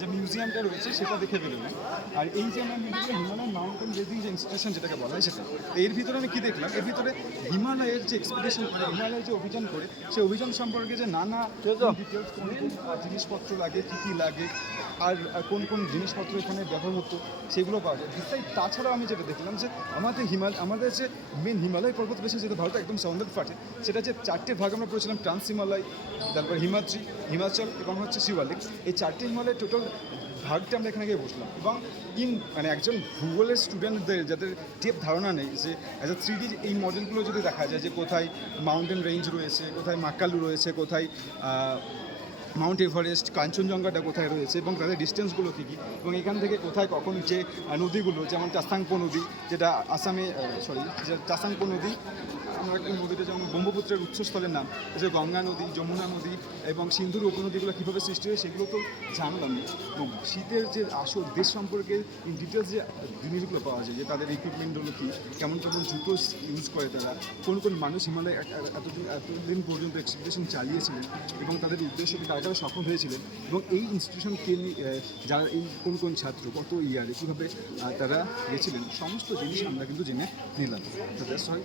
যে মিউজিয়ামটা রয়েছে সেটা দেখে বেরোলাম। আর এই যে আমরা হিমালয়ান মাউন্টেন রেজিং যে ইনস্টিটিউশন যেটাকে বলা হয় সেটা, এর ভিতরে আমি কী দেখলাম, এর ভিতরে হিমালয়ের যে এক্সপিডিশন করে, হিমালয়ের যে অভিযান করে, সেই অভিযান সম্পর্কে যে নানা ডিটেলস, কোন কোন জিনিসপত্র লাগে, কী কী লাগে, আর কোন কোন জিনিসপত্র এখানে ব্যবহার হতো সেগুলো পাওয়া যায়। তাছাড়াও আমি যেটা দেখলাম যে আমাদের যে মেন হিমালয় পর্বত রয়েছে, যেটা ভারত একদম সাউন্ডের ফাটে, সেটা যে 4টে ভাগ আমরা পড়েছিলাম, ট্রান্স হিমালয়, তারপর হিমাদ্রি, হিমাচল এবং হচ্ছে শিবালিক। এই 4টে হিমালয়ের টোটাল ভাগটা আমরা এখানে গিয়ে বসলাম। এবং মানে একজন ভূগোলের স্টুডেন্টদের যাদের টিপ ধারণা নেই যে অ্যাজ এ 3D এই মডেলগুলো যদি দেখা যায় যে কোথায় মাউন্টেন রেঞ্জ রয়েছে, কোথায় মাকালু রয়েছে, কোথায় মাউন্ট এভারেস্ট, কাঞ্চনজঙ্ঘাটা কোথায় রয়েছে এবং তাদের ডিস্টেন্সগুলো কী কী, এবং এখান থেকে কোথায় কখন যে নদীগুলো, যেমন টাসাংপো নদী, যেটা আসামে টাসাংপো নদী, আমরা একটা নদীটা যেমন ব্রহ্মপুত্রের উৎসস্থলের নাম, যে গঙ্গা নদী, যমুনা নদী এবং সিন্ধুর উপনদীগুলো কীভাবে সৃষ্টি হয় সেগুলো তো জানলাম। এবং শীতের যে আসল দেশ সম্পর্কে ইন ডিটেলস যে জিনিসগুলো পাওয়া যায়, যে তাদের ইকুইপমেন্টগুলো কী, কেমন কেমন জুতো ইউজ করে তারা, কোন কোন মানুষ হিমালয় এতদিন পর্যন্ত এক্সপিডিশন চালিয়েছিলেন এবং তাদের উদ্দেশ্যকে কারা কারা সফল হয়েছিলেন, এবং এই ইনস্টিটিউশনকে যারা এই কোন কোন ছাত্র কত ইয়ারে কীভাবে তারা গিয়েছিলেন, সমস্ত জিনিস আমরা কিন্তু জেনে নিলাম। তো দ্যাটস হয়।